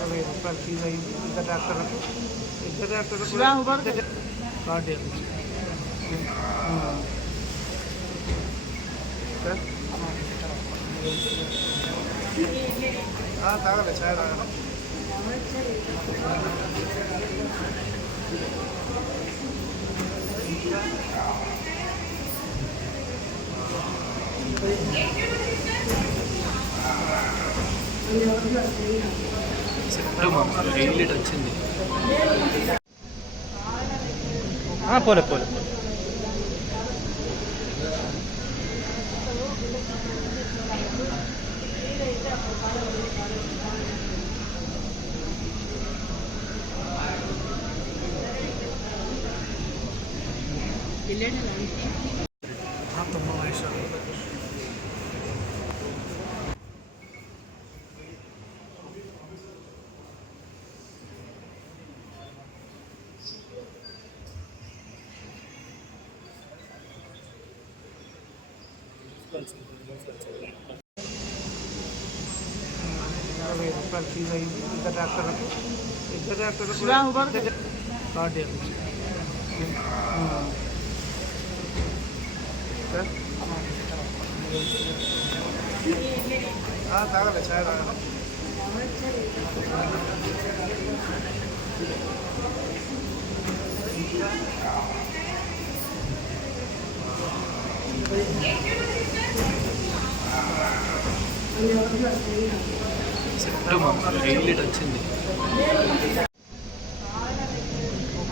ఇరవై రూపాయలు ఫీజు అయింది ఇద్దరు డాక్టర్లకు ఇద్దరు డాక్టర్లకు శివ, ఉబర్ ఇద్దరు కార్డు ఇవ్వాలి. ఆ. సార్? ఆ, తాగలే చాయ్ ఎయిట్ లీటర్ వచ్చింది. పోలే పోలే పోలే. తొమ్మిది ఇరవై రూపాయలు ఫీజు అయింది ఇద్దరు డాక్టర్లకు ఇద్దరు డాక్టర్లకు శివ, ఉబర్ ఇద్దరు కార్డు ఇవ్వాలి. ఆ. సార్? ఆ, తాగలే వచ్చింది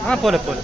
పోలే పోలే పోలే.